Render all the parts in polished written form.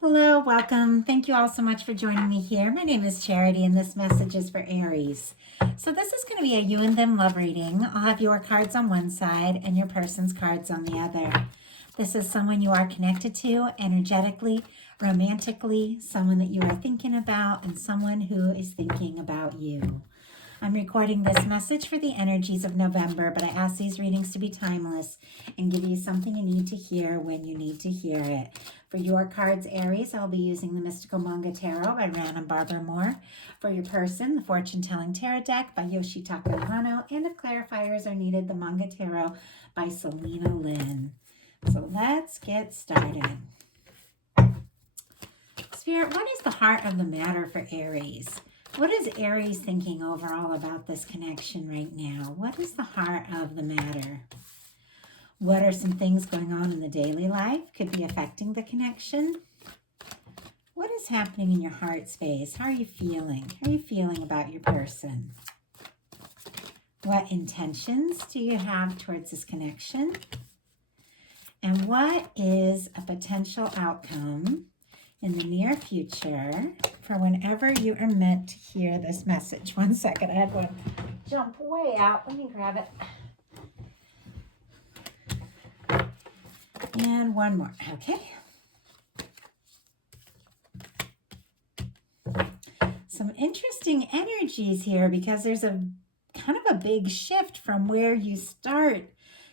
Hello, welcome. Thank you all so much for joining me here. My name is Charity, and this message is for Aries. So this is going to be a you and them love reading. I'll have your cards on one side and your person's cards on the other. This is someone you are connected to energetically, romantically, someone that you are thinking about, and someone who is thinking about you. I'm recording this message for the energies of November, but I ask these readings to be timeless and give you something you need to hear when you need to hear it. For your cards, Aries, I'll be using the Mystical Manga Tarot by Ran and Barbara Moore. For your person, the Fortune Telling Tarot Deck by Yoshitaka Amano. And if clarifiers are needed, the Manga Tarot by Selena Lynn. So let's get started. Spirit, what is the heart of the matter for Aries? What is Aries thinking overall about this connection right now? What is the heart of the matter? What are some things going on in the daily life? Could be affecting the connection. What is happening in your heart space? How are you feeling? How are you feeling about your person? What intentions do you have towards this connection? And what is a potential outcome in the near future for whenever you are meant to hear this message? One second, I had one jump way out. Let me grab it. And one more, okay. Some interesting energies here because there's a kind of a big shift from where you start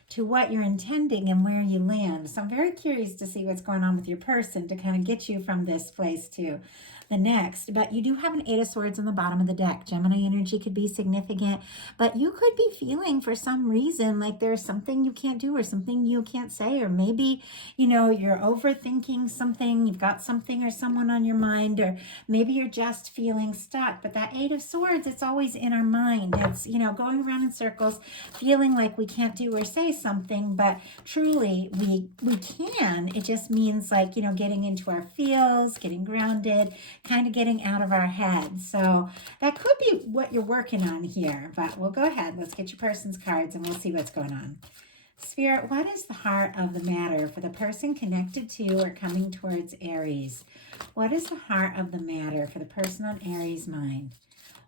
to what you're intending and where you land. So I'm very curious to see what's going on with your person to kind of get you from this place to the next. But you do have an Eight of Swords on the bottom of the deck. Gemini energy could be significant, but you could be feeling for some reason like there's something you can't do or something you can't say, or maybe, you're overthinking something, you've got something or someone on your mind, or maybe you're just feeling stuck. But that Eight of Swords, it's always in our mind. It's, going around in circles, feeling like we can't do or say something, but truly we can. It just means like, getting into our feels, getting grounded, kind of getting out of our head. So that could be what you're working on here, but we'll go ahead. Let's get your person's cards and we'll see what's going on. Spirit, what is the heart of the matter for the person connected to or coming towards Aries? What is the heart of the matter for the person on Aries' mind?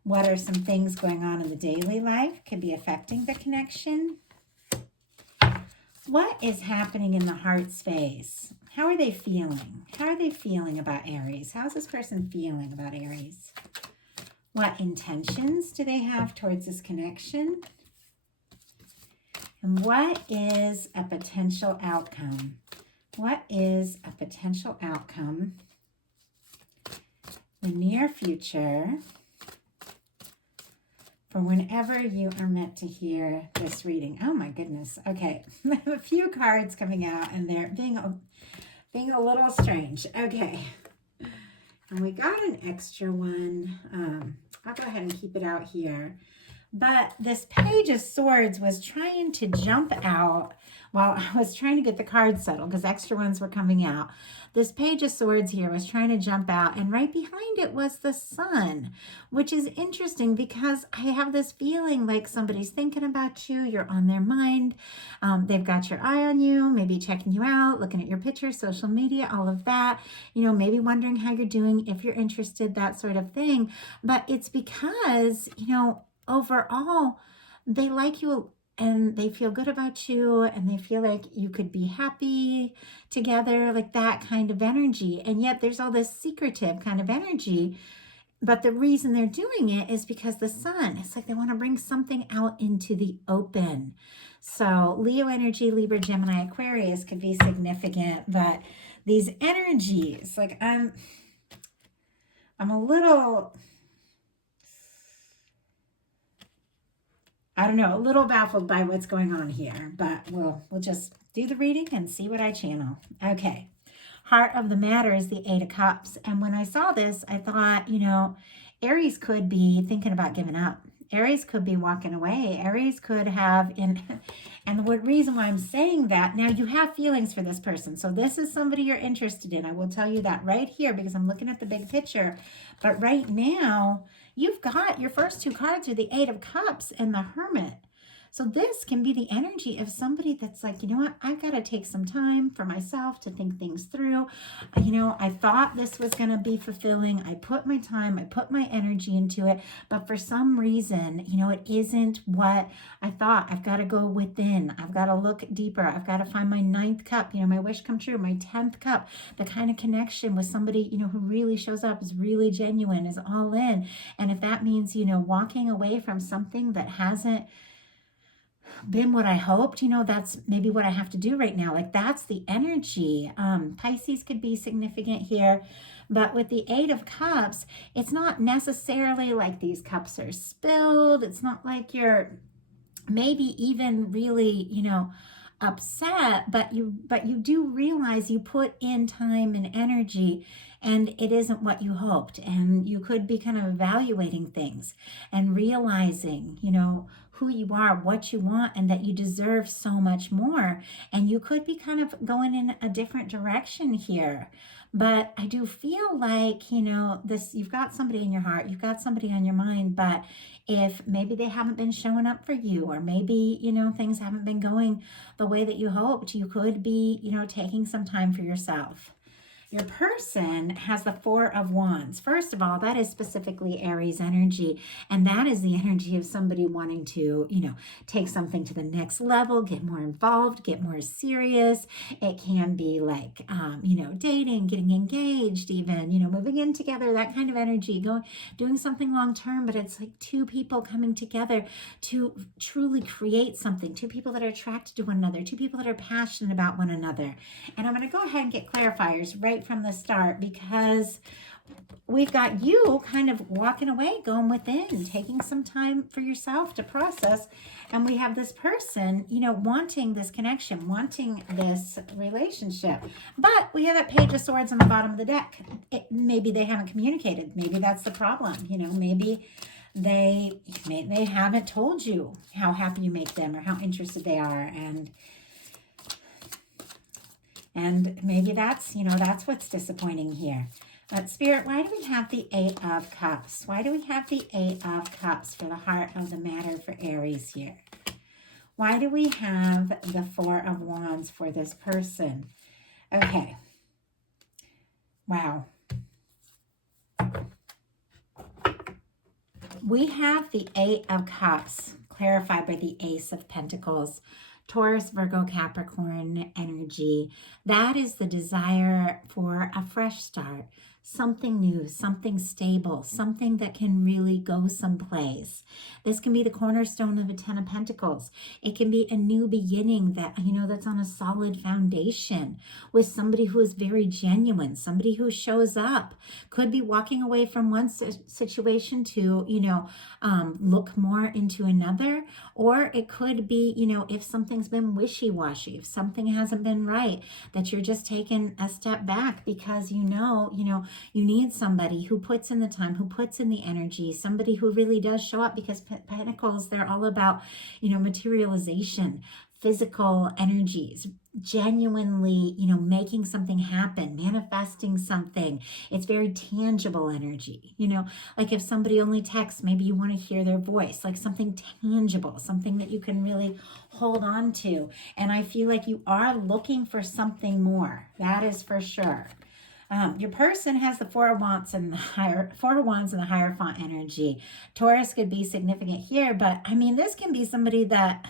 What are some things going on in the daily life? Could be affecting the connection. What is happening in the heart space? How are they feeling? How are they feeling about Aries? How's this person feeling about Aries? What intentions do they have towards this connection? And what is a potential outcome? What is a potential outcome in the near future for whenever you are meant to hear this reading? Oh my goodness. Okay, I have a few cards coming out and they're being a little strange. Okay, and we got an extra one. I'll go ahead and keep it out here. But this Page of Swords was trying to jump out while I was trying to get the cards settled because extra ones were coming out. This Page of Swords here was trying to jump out, and right behind it was the Sun, which is interesting because I have this feeling like somebody's thinking about you, you're on their mind, they've got your eye on you, maybe checking you out, looking at your pictures, social media, all of that, maybe wondering how you're doing, if you're interested, that sort of thing. But it's because, overall, they like you and they feel good about you and they feel like you could be happy together, like that kind of energy. And yet there's all this secretive kind of energy. But the reason they're doing it is because the Sun, it's like they want to bring something out into the open. So Leo energy, Libra, Gemini, Aquarius could be significant, but these energies, like I'm a little, I don't know, a little baffled by what's going on here, but we'll just do the reading and see what I channel. Okay. Heart of the matter is the Eight of Cups. And when I saw this, I thought, Aries could be thinking about giving up. Aries could be walking away. Aries could have and the reason why I'm saying that, now you have feelings for this person. So this is somebody you're interested in. I will tell you that right here because I'm looking at the big picture. But right now, you've got your first two cards are the Eight of Cups and the Hermit. So this can be the energy of somebody that's like, you know what, I've got to take some time for myself to think things through. You know, I thought this was going to be fulfilling. I put my time, I put my energy into it, but for some reason, you know, it isn't what I thought. I've got to go within. I've got to look deeper. I've got to find my 9th cup, you know, my wish come true, my 10th cup, the kind of connection with somebody, you know, who really shows up, is really genuine, is all in. And if that means, you know, walking away from something that hasn't been what I hoped, you know, that's maybe what I have to do right now. Like that's the energy. Pisces could be significant here, but with the 8 of Cups, it's not necessarily like these cups are spilled. It's not like you're maybe even really, you know, upset, but you do realize you put in time and energy and it isn't what you hoped. And you could be kind of evaluating things and realizing, you know, who you are, what you want, and that you deserve so much more. And you could be kind of going in a different direction here. But I do feel like, you know, this, you've got somebody in your heart, you've got somebody on your mind, but if maybe they haven't been showing up for you, or maybe, you know, things haven't been going the way that you hoped, you could be, you know, taking some time for yourself. Your person has the 4 of Wands. First of all, that is specifically Aries energy. And that is the energy of somebody wanting to, you know, take something to the next level, get more involved, get more serious. It can be like, you know, dating, getting engaged, even, you know, moving in together, that kind of energy, doing something long term. But it's like 2 people coming together to truly create something, 2 people that are attracted to one another, 2 people that are passionate about one another. And I'm going to go ahead and get clarifiers right from the start, because we've got you kind of walking away, going within, taking some time for yourself to process. And we have this person, you know, wanting this connection, wanting this relationship. But we have that Page of Swords on the bottom of the deck. Maybe they haven't communicated. Maybe that's the problem. You know, maybe they haven't told you how happy you make them or how interested they are. And maybe that's, you know, that's what's disappointing here. But Spirit, why do we have the 8 of Cups? Why do we have the 8 of Cups for the heart of the matter for Aries here? Why do we have the 4 of Wands for this person? Okay. Wow. We have the 8 of Cups clarified by the Ace of Pentacles. Taurus, Virgo, Capricorn energy. That is the desire for a fresh start, something new, something stable, something that can really go someplace. This can be the cornerstone of a 10 of Pentacles. It can be a new beginning that, you know, that's on a solid foundation with somebody who is very genuine, somebody who shows up. Could be walking away from one situation to, you know, look more into another. Or it could be, you know, if something's been wishy-washy, if something hasn't been right, that you're just taking a step back because you know, you need somebody who puts in the time, who puts in the energy, somebody who really does show up, because Pentacles, they're all about, you know, materialization, physical energies, genuinely, you know, making something happen, manifesting something. It's very tangible energy, you know, like if somebody only texts, maybe you want to hear their voice, like something tangible, something that you can really hold on to. And I feel like you are looking for something more. That is for sure. Your person has the 4 of Wands and the Hierophant energy. Taurus could be significant here, but I mean, this can be somebody that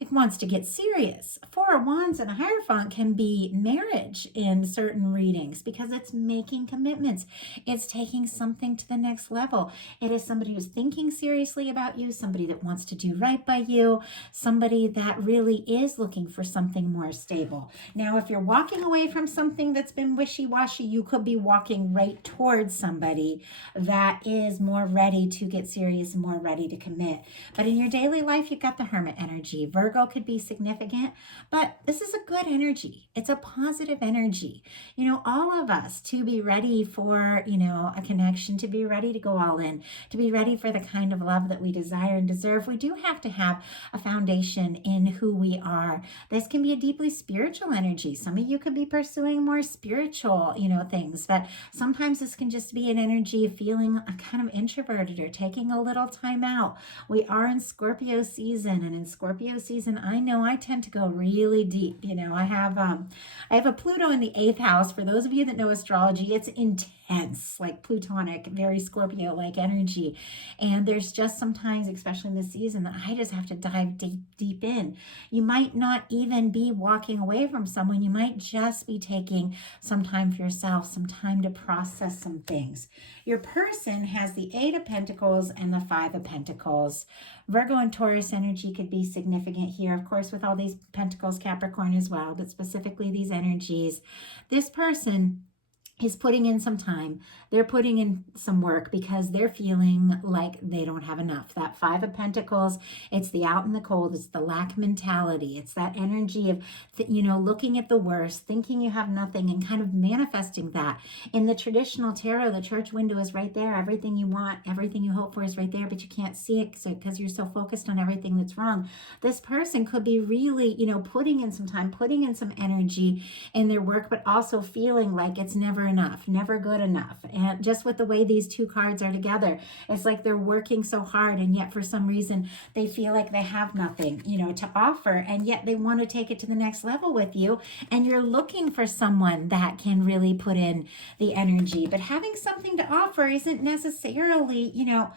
it wants to get serious. 4 of Wands and a Hierophant can be marriage in certain readings because it's making commitments. It's taking something to the next level. It is somebody who's thinking seriously about you, somebody that wants to do right by you, somebody that really is looking for something more stable. Now, if you're walking away from something that's been wishy-washy, you could be walking right towards somebody that is more ready to get serious and more ready to commit. But in your daily life, you've got the Hermit energy. Virgo Virgo could be significant, but this is a good energy. It's a positive energy. You know, all of us to be ready for, you know, a connection, to be ready to go all in, to be ready for the kind of love that we desire and deserve. We do have to have a foundation in who we are. This can be a deeply spiritual energy. Some of you could be pursuing more spiritual, you know, things, but sometimes this can just be an energy of feeling kind of introverted or taking a little time out. We are in Scorpio season, and in Scorpio season, I know I tend to go really deep. You know, I have a Pluto in the 8th house. For those of you that know astrology, it's intense, like Plutonic, very Scorpio-like energy. And there's just sometimes, especially in this season, that I just have to dive deep in. You might not even be walking away from someone. You might just be taking some time for yourself, some time to process some things. Your person has the 8 of Pentacles and the 5 of Pentacles. Virgo and Taurus energy could be significant here, of course, with all these Pentacles, Capricorn as well, but specifically these energies. This person is putting in some time. They're putting in some work because they're feeling like they don't have enough. That 5 of Pentacles, it's the out in the cold. It's the lack mentality. It's that energy of, you know, looking at the worst, thinking you have nothing, and kind of manifesting that. In the traditional tarot, the church window is right there. Everything you want, everything you hope for is right there, but you can't see it because you're so focused on everything that's wrong. This person could be really, you know, putting in some time, putting in some energy in their work, but also feeling like it's never enough, never good enough. And just with the way these two cards are together, it's like they're working so hard, and yet for some reason they feel like they have nothing, you know, to offer, and yet they want to take it to the next level with you, and you're looking for someone that can really put in the energy. But having something to offer isn't necessarily, you know,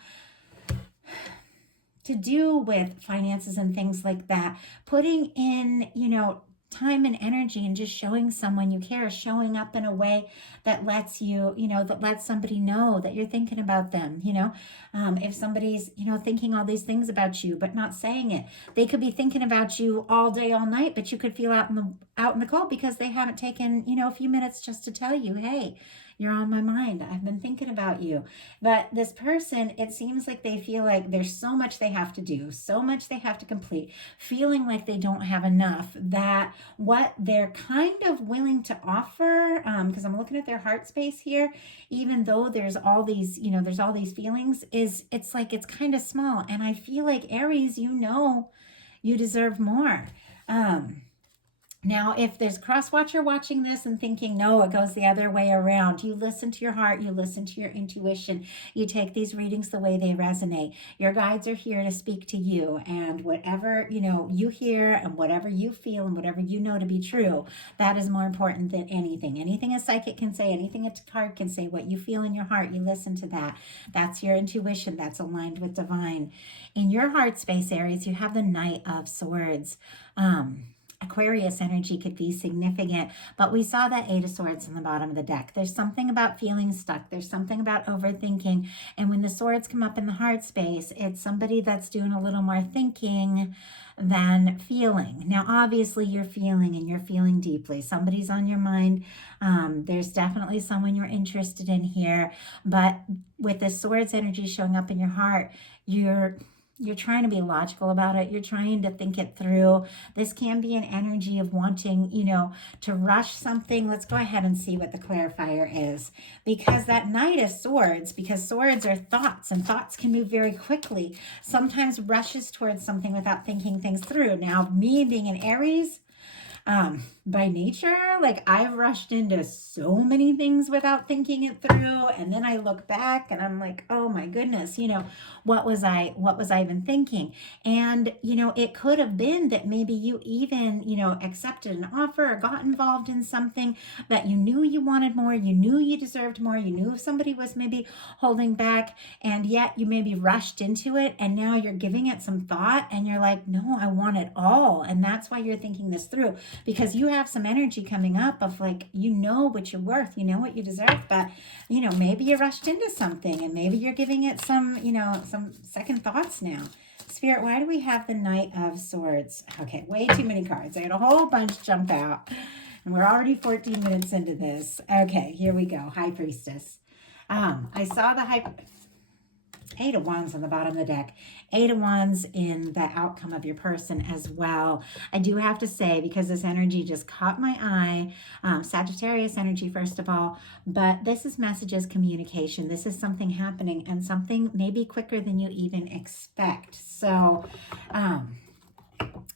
to do with finances and things like that. Putting in, you know, time and energy and just showing someone you care, showing up in a way that lets you, you know, that lets somebody know that you're thinking about them. You know, if somebody's, you know, thinking all these things about you but not saying it, they could be thinking about you all day, all night, but you could feel out in the cold because they haven't taken, you know, a few minutes just to tell you, hey, you're on my mind. I've been thinking about you. But this person, it seems like they feel like there's so much they have to do, so much they have to complete, feeling like they don't have enough, that what they're kind of willing to offer, because I'm looking at their heart space here, even though there's all these, you know, there's all these feelings, it's like it's kind of small. And I feel like Aries, you know, you deserve more. Now, if there's a cross-watcher watching this and thinking, no, it goes the other way around, you listen to your heart, you listen to your intuition, you take these readings the way they resonate. Your guides are here to speak to you, and whatever, you know, you hear and whatever you feel and whatever you know to be true, that is more important than anything. Anything a psychic can say, anything a card can say, what you feel in your heart, you listen to that. That's your intuition. That's aligned with divine. In your heart space, Aries, you have the Knight of Swords. Aquarius energy could be significant, but we saw that 8 of Swords in the bottom of the deck. There's something about feeling stuck. There's something about overthinking. And when the swords come up in the heart space, it's somebody that's doing a little more thinking than feeling. Now, obviously, you're feeling, and you're feeling deeply. Somebody's on your mind. There's definitely someone you're interested in here. But with the swords energy showing up in your heart, you're trying to be logical about it. You're trying to think it through. This can be an energy of wanting, you know, to rush something. Let's go ahead and see what the clarifier is. Because that Knight of Swords, because swords are thoughts, and thoughts can move very quickly, sometimes rushes towards something without thinking things through. Now, me being an Aries, by nature, like I've rushed into so many things without thinking it through, and then I look back and I'm like, oh my goodness, you know, what was I even thinking? And you know, it could have been that maybe you even, you know, accepted an offer or got involved in something that you knew you wanted more, you knew you deserved more, you knew if somebody was maybe holding back, and yet you maybe rushed into it, and now you're giving it some thought and you're like, no, I want it all. And that's why you're thinking this through, because you have some energy coming up of like, you know what you're worth, you know what you deserve, but you know, maybe you rushed into something and maybe you're giving it some, you know, some second thoughts now. Spirit, why do we have the Knight of Swords? Okay, way too many cards. I had a whole bunch jump out and we're already 14 minutes into this. Okay, here we go. High Priestess. I saw the Eight of Wands on the bottom of the deck. Eight of Wands in the outcome of your person as well. I do have to say, because this energy just caught my eye, Sagittarius energy, first of all, but this is messages, communication. This is something happening and something maybe quicker than you even expect. So,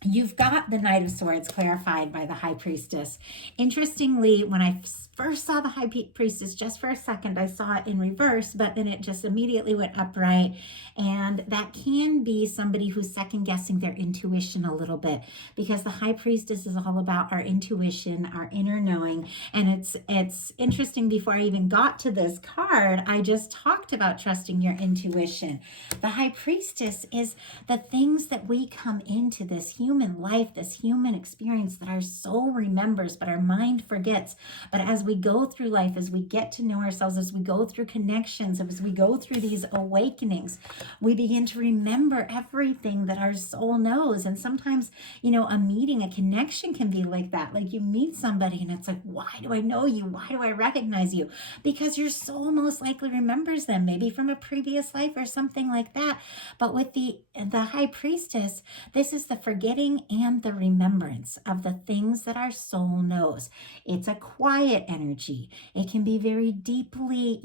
you've got the Knight of Swords clarified by the High Priestess. Interestingly, when I first saw the High Priestess, just for a second, I saw it in reverse, but then it just immediately went upright. And that can be somebody who's second guessing their intuition a little bit, because the High Priestess is all about our intuition, our inner knowing. And it's interesting, before I even got to this card, I just talked about trusting your intuition. The High Priestess is the things that we come into this human life, this human experience that our soul remembers, but our mind forgets. But as we go through life, as we get to know ourselves, as we go through connections, as we go through these awakenings, we begin to remember everything that our soul knows. And sometimes, a meeting, a connection can be like that. Like you meet somebody and it's like, why do I know you? Why do I recognize you? Because your soul most likely remembers them, maybe from a previous life or something like that. But with the High Priestess, this is the forgetting and the remembrance of the things that our soul knows. It's a quiet energy. It can be very deeply,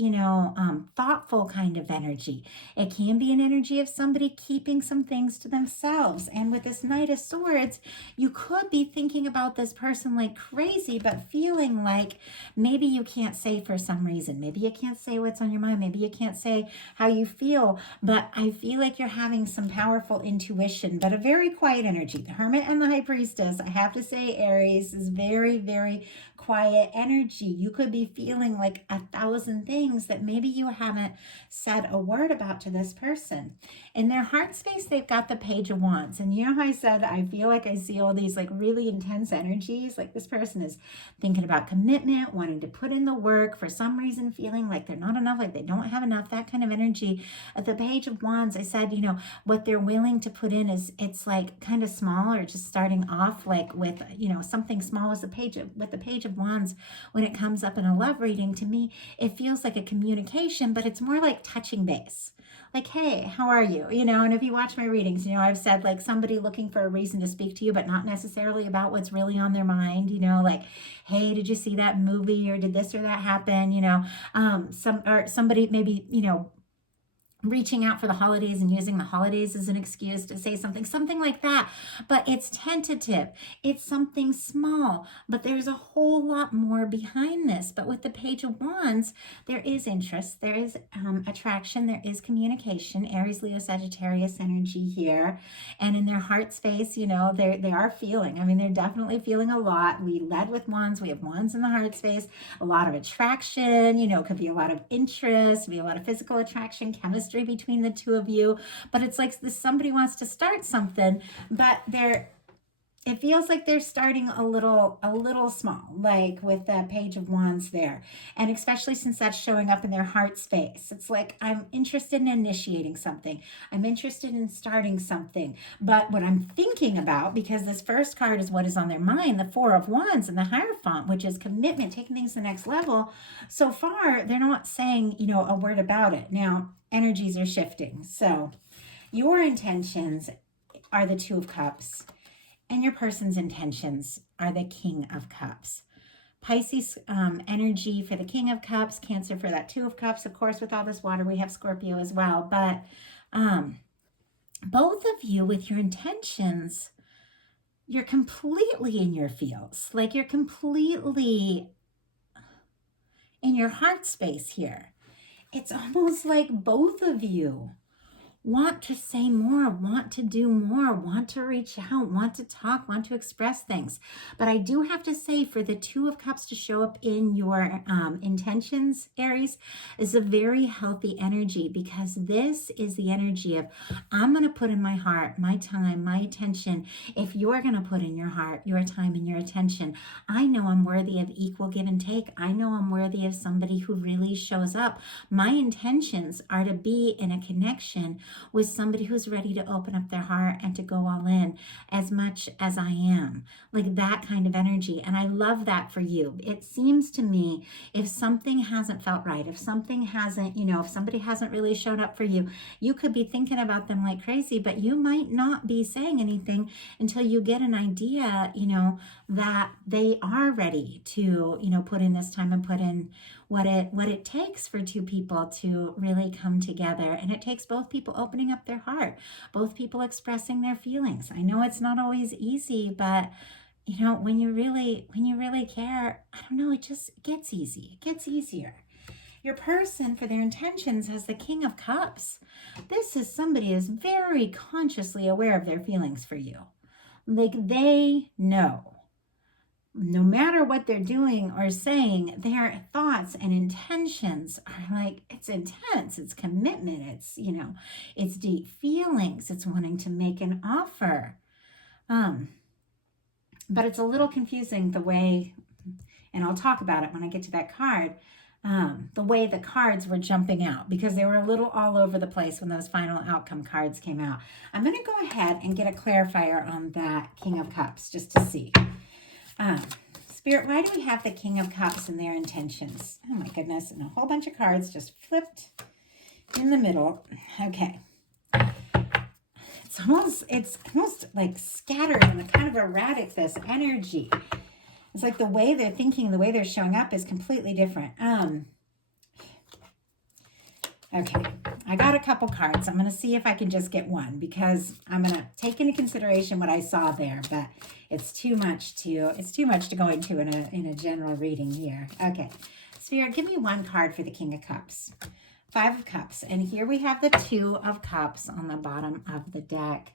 thoughtful kind of energy. It can be an energy of somebody keeping some things to themselves. And with this Knight of Swords, you could be thinking about this person like crazy, but feeling like maybe you can't say for some reason. Maybe you can't say what's on your mind. Maybe you can't say how you feel. But I feel like you're having some powerful intuition, but a very quiet energy. The Hermit and the High Priestess, I have to say, Aries, is very, very quiet energy. You could be feeling like 1,000 things that maybe you haven't said a word about to this person. In their heart space, they've got the Page of Wands. And you know how I said, I feel like I see all these like really intense energies. Like this person is thinking about commitment, wanting to put in the work, for some reason feeling like they're not enough, like they don't have enough, that kind of energy. At the Page of Wands, I said, what they're willing to put in is, it's like kind of small, or just starting off like with, something small. With the Page of Wands, when it comes up in a love reading, to me, it feels like a communication, but it's more like touching base. Like, hey, how are you? And if you watch my readings, I've said like somebody looking for a reason to speak to you, but not necessarily about what's really on their mind, like, hey, did you see that movie, or did this or that happen? Somebody maybe, reaching out for the holidays and using the holidays as an excuse to say something like that. But it's tentative. It's something small, but there's a whole lot more behind this. But with the Page of Wands, there is interest, there is attraction, there is communication. Aries, Leo, Sagittarius energy here. And in their heart space, they are feeling. I mean, they're definitely feeling a lot. We led with Wands. We have Wands in the heart space. A lot of attraction, could be a lot of interest, be a lot of physical attraction, chemistry between the two of you. But it's like this, somebody wants to start something, but it feels like they're starting a little small, like with the Page of Wands there. And especially since that's showing up in their heart space, it's like, I'm interested in initiating something, I'm interested in starting something. But what I'm thinking about, because this first card is what is on their mind, the Four of Wands and the Hierophant, which is commitment, taking things to the next level. So far, they're not saying, a word about it. Now, energies are shifting. So your intentions are the Two of Cups, and your person's intentions are the King of Cups. Pisces energy for the King of Cups, Cancer for that Two of Cups. Of course, with all this water, we have Scorpio as well. But both of you, with your intentions, you're completely in your feels. Like you're completely in your heart space here. It's almost like both of you want to say more, want to do more, want to reach out, want to talk, want to express things. But I do have to say, for the Two of Cups to show up in your intentions, Aries, is a very healthy energy, because this is the energy of, I'm going to put in my heart, my time, my attention. If you're going to put in your heart, your time, and your attention, I know I'm worthy of equal give and take. I know I'm worthy of somebody who really shows up. My intentions are to be in a connection with somebody who's ready to open up their heart and to go all in as much as I am. Like that kind of energy. And I love that for you. It seems to me if something hasn't felt right, if something hasn't, if somebody hasn't really showed up for you, you could be thinking about them like crazy, but you might not be saying anything until you get an idea, that they are ready to, put in this time and put in what it takes for two people to really come together. And it takes both people opening up their heart, both people expressing their feelings. I know it's not always easy, but when you really care, I don't know, it just gets easy. It gets easier. Your person, for their intentions, has the King of Cups. This is somebody who is very consciously aware of their feelings for you. Like they know, no matter what they're doing or saying, their thoughts and intentions are like, it's intense, it's commitment, it's deep feelings, it's wanting to make an offer. But it's a little confusing the way, and I'll talk about it when I get to that card, the way the cards were jumping out, because they were a little all over the place when those final outcome cards came out. I'm going to go ahead and get a clarifier on that King of Cups just to see. Spirit, why do we have the King of Cups and their intentions? Oh my goodness, and a whole bunch of cards just flipped in the middle. Okay. It's almost like scattered and kind of erratic, this energy. It's like the way they're thinking, the way they're showing up is completely different. Okay, I got a couple cards. I'm going to see if I can just get one, because I'm going to take into consideration what I saw there, but it's too much to go into in a general reading here. Okay, Spirit, give me one card for the King of Cups. 5 of Cups, and here we have the 2 of Cups on the bottom of the deck.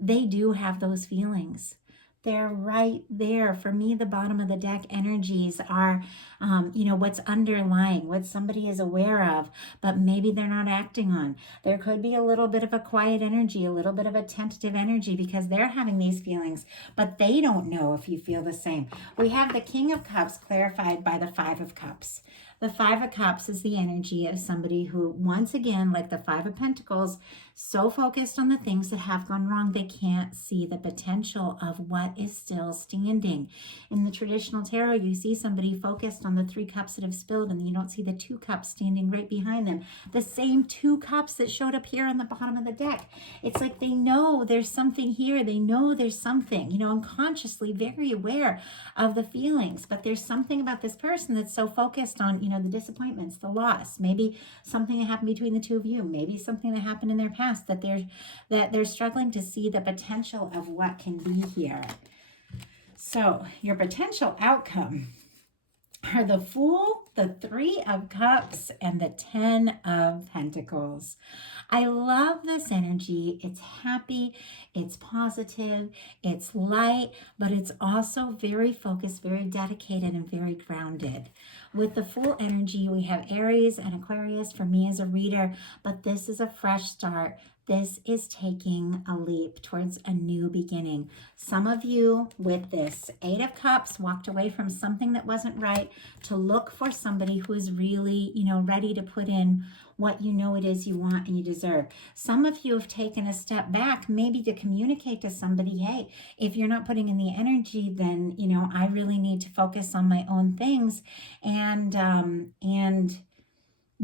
They do have those feelings. They're right there. For me, the bottom of the deck energies are, what's underlying, what somebody is aware of, but maybe they're not acting on. There could be a little bit of a quiet energy, a little bit of a tentative energy, because they're having these feelings, but they don't know if you feel the same. We have the King of Cups clarified by the 5 of Cups. The 5 of Cups is the energy of somebody who, once again, like the 5 of Pentacles, so focused on the things that have gone wrong, they can't see the potential of what is still standing. In the traditional tarot, you see somebody focused on the 3 cups that have spilled, and you don't see the 2 cups standing right behind them. The same 2 cups that showed up here on the bottom of the deck. It's like they know there's something here. They know there's something, unconsciously very aware of the feelings. But there's something about this person that's so focused on, the disappointments, the loss, maybe something that happened between the two of you, maybe something that happened in their past, that they're struggling to see the potential of what can be here. So your potential outcome are the Fool, the 3 of Cups, and the 10 of Pentacles. I love this energy. It's happy, it's positive, it's light, but it's also very focused, very dedicated, and very grounded. With the Fool energy, we have Aries and Aquarius for me as a reader, but this is a fresh start. This is taking a leap towards a new beginning. Some of you with this 8 of Cups walked away from something that wasn't right to look for somebody who is really, ready to put in what it is you want and you deserve. Some of you have taken a step back, maybe to communicate to somebody, hey, if you're not putting in the energy, then, I really need to focus on my own things. And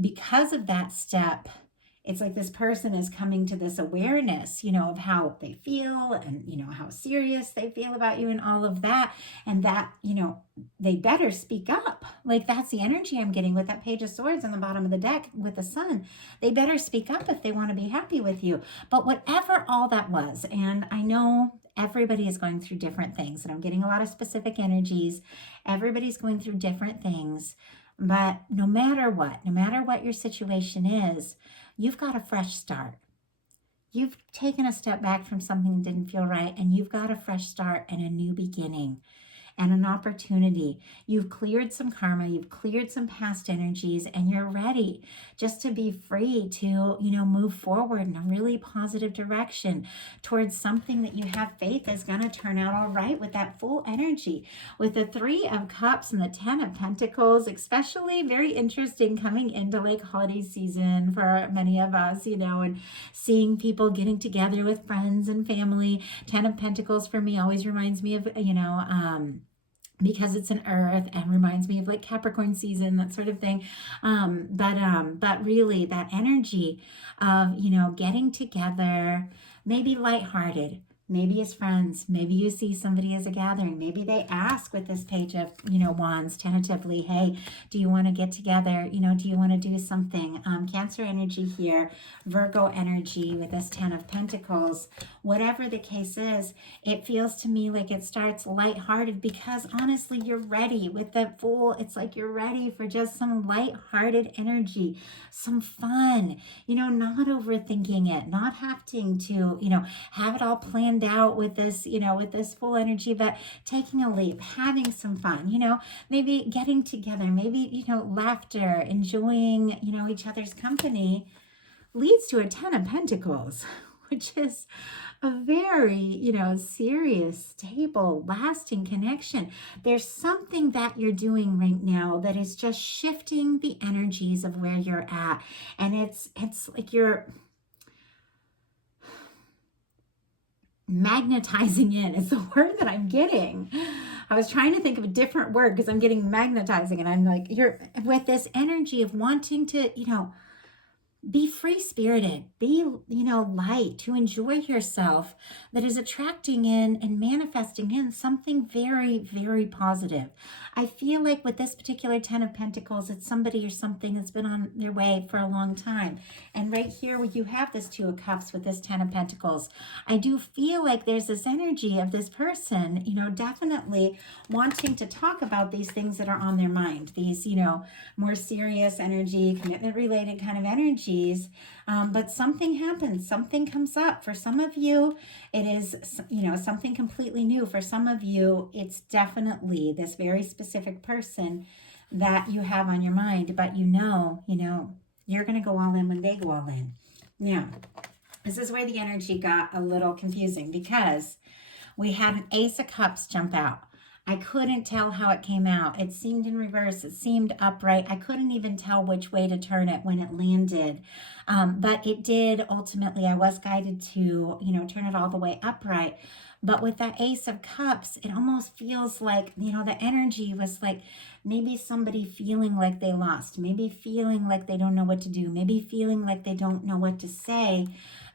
because of that step, it's like this person is coming to this awareness, of how they feel and, how serious they feel about you and all of that. And that, they better speak up. Like that's the energy I'm getting with that Page of Swords on the bottom of the deck with the Sun. They better speak up if they want to be happy with you. But whatever all that was, and I know everybody is going through different things, and I'm getting a lot of specific energies. Everybody's going through different things. But no matter what your situation is, you've got a fresh start. You've taken a step back from something that didn't feel right, and you've got a fresh start and a new beginning. and an opportunity. You've cleared some karma, you've cleared some past energies, and you're ready just to be free to, move forward in a really positive direction towards something that you have faith is going to turn out all right with that full energy. With the Three of Cups and the Ten of Pentacles, especially very interesting coming into like holiday season for many of us, and seeing people getting together with friends and family. Ten of Pentacles for me always reminds me of, because it's an earth and reminds me of like Capricorn season, that sort of thing. But really that energy of, getting together, maybe lighthearted, maybe as friends, maybe you see somebody as a gathering, maybe they ask with this Page of, Wands tentatively, hey, do you want to get together? Do you want to do something? Cancer energy here, Virgo energy with this Ten of Pentacles. Whatever the case is, it feels to me like it starts lighthearted because honestly, you're ready with the Fool. It's like you're ready for just some lighthearted energy, some fun, not overthinking it, not having to, have it all planned out with this, with this Fool energy, but taking a leap, having some fun, maybe getting together, maybe, laughter, enjoying, each other's company leads to a Ten of Pentacles, which is a very, serious, stable, lasting connection. There's something that you're doing right now that is just shifting the energies of where you're at. And it's like you're magnetizing in is the word that I'm getting. I was trying to think of a different word because I'm getting magnetizing, and I'm like, you're with this energy of wanting to, be free-spirited, be, light, to enjoy yourself, that is attracting in and manifesting in something very, very positive. I feel like with this particular Ten of Pentacles, it's somebody or something that's been on their way for a long time. And right here where you have this Two of Cups with this Ten of Pentacles, I do feel like there's this energy of this person, definitely wanting to talk about these things that are on their mind, these, more serious energy, commitment-related kind of energy. But something happens, something comes up. For some of you, it is, something completely new. For some of you, it's definitely this very specific person that you have on your mind, but you're going to go all in when they go all in. Now, this is where the energy got a little confusing because we had an Ace of Cups jump out. I couldn't tell how it came out. It seemed in reverse. It seemed upright. I couldn't even tell which way to turn it when it landed. But it did ultimately, I was guided to, turn it all the way upright. But with that Ace of Cups, it almost feels like, the energy was like maybe somebody feeling like they lost, maybe feeling like they don't know what to do, maybe feeling like they don't know what to say.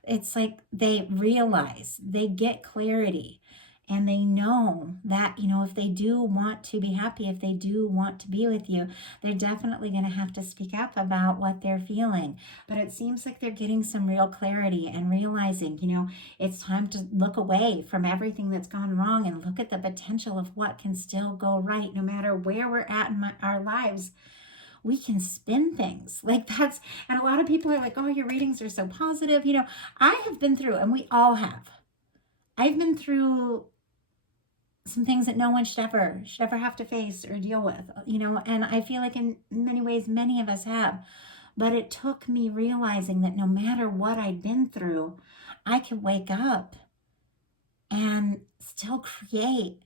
It's like they realize, they get clarity. And they know that, if they do want to be happy, if they do want to be with you, they're definitely going to have to speak up about what they're feeling. But it seems like they're getting some real clarity and realizing, it's time to look away from everything that's gone wrong and look at the potential of what can still go right, no matter where we're at in our lives. We can spin things like that's, and a lot of people are like, oh, your readings are so positive. I have been through, and we all have. I've been through some things that no one should ever have to face or deal with, and I feel like in many ways, many of us have. But it took me realizing that no matter what I'd been through, I could wake up and still create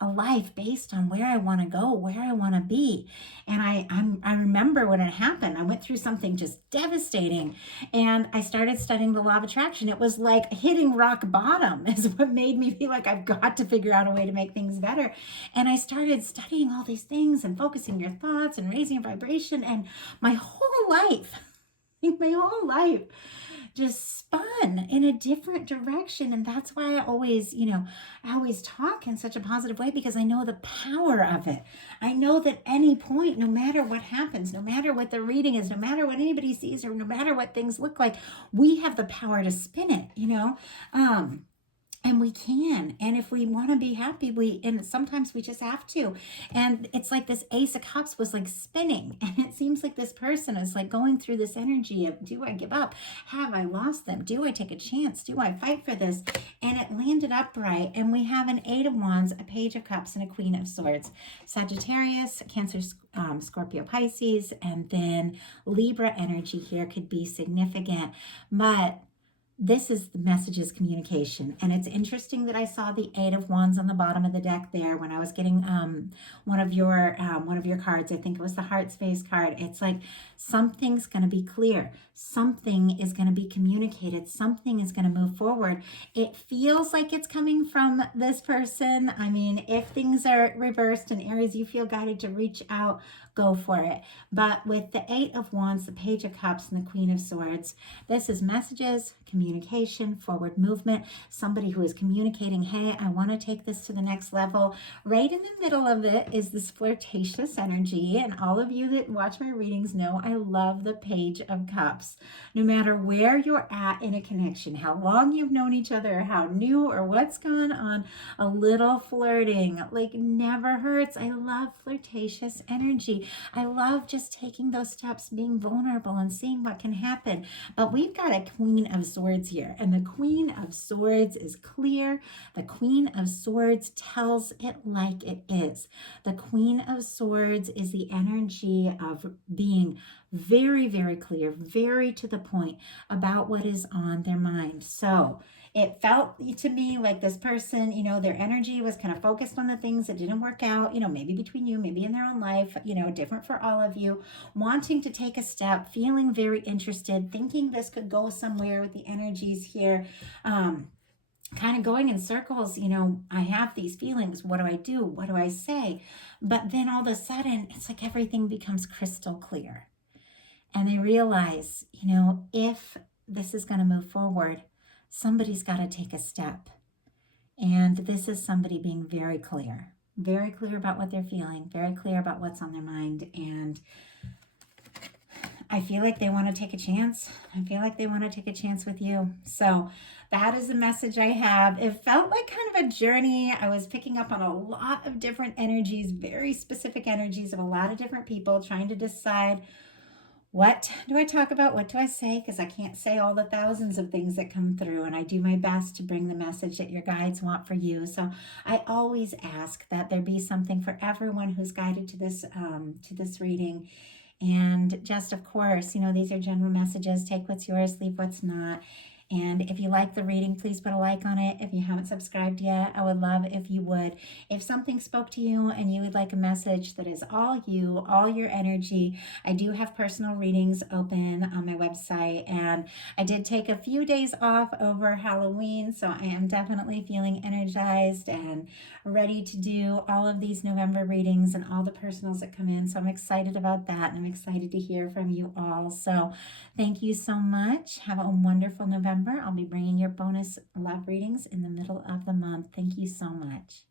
a life based on where I want to go, where I want to be. And I remember when it happened, I went through something just devastating, and I started studying the law of attraction. It was like hitting rock bottom is what made me feel like I've got to figure out a way to make things better. And I started studying all these things and focusing your thoughts and raising your vibration, and my whole life just spun in a different direction. And that's why I always talk in such a positive way, because I know the power of it. I know that any point, no matter what happens, no matter what the reading is, no matter what anybody sees, or no matter what things look like, we have the power to spin it, And we can. And if we want to be happy, and sometimes we just have to. And it's like this Ace of Cups was like spinning. And it seems like this person is like going through this energy of, do I give up? Have I lost them? Do I take a chance? Do I fight for this? And it landed upright. And we have an Eight of Wands, a Page of Cups, and a Queen of Swords. Sagittarius, Cancer, Scorpio, Pisces, and then Libra energy here could be significant. But this is the messages communication. And it's interesting that I saw the Eight of Wands on the bottom of the deck there when I was getting one of your cards. I think it was the Heart Space card. It's like something's going to be clear. Something is going to be communicated. Something is going to move forward. It feels like it's coming from this person. I mean, if things are reversed and Aries, you feel guided to reach out, go for it. But with the Eight of Wands, the Page of Cups, and the Queen of Swords, this is messages, communication, forward movement, somebody who is communicating, hey, I want to take this to the next level. Right in the middle of it is this flirtatious energy. And all of you that watch my readings know I love the Page of Cups. No matter where you're at in a connection, how long you've known each other, how new or what's gone on, a little flirting like never hurts. I love flirtatious energy. I love just taking those steps, being vulnerable and seeing what can happen. But we've got a Queen of Swords here, and the Queen of Swords is clear. The Queen of Swords tells it like it is. The Queen of Swords is the energy of being very, very clear, very to the point about what is on their mind. So it felt to me like this person, their energy was kind of focused on the things that didn't work out, maybe between you, maybe in their own life, different for all of you, wanting to take a step, feeling very interested, thinking this could go somewhere with the energies here. Kind of going in circles, I have these feelings. What do I do? What do I say? But then all of a sudden, it's like everything becomes crystal clear. And they realize, if this is going to move forward, somebody's got to take a step. And this is somebody being very clear about what they're feeling, very clear about what's on their mind. And I feel like they want to take a chance. I feel like they want to take a chance with you. So that is the message I have. It felt like kind of a journey. I was picking up on a lot of different energies, very specific energies of a lot of different people, trying to decide, what do I talk about? What do I say? Because I can't say all the thousands of things that come through, and I do my best to bring the message that your guides want for you. So I always ask that there be something for everyone who's guided to this reading. And just, of course, these are general messages. Take what's yours, leave what's not. And if you like the reading, please put a like on it. If you haven't subscribed yet, I would love if you would. If something spoke to you and you would like a message that is all you, all your energy, I do have personal readings open on my website. And I did take a few days off over Halloween, so I am definitely feeling energized and ready to do all of these November readings and all the personals that come in. So I'm excited about that, and I'm excited to hear from you all. So thank you so much. Have a wonderful November. I'll be bringing your bonus love readings in the middle of the month. Thank you so much.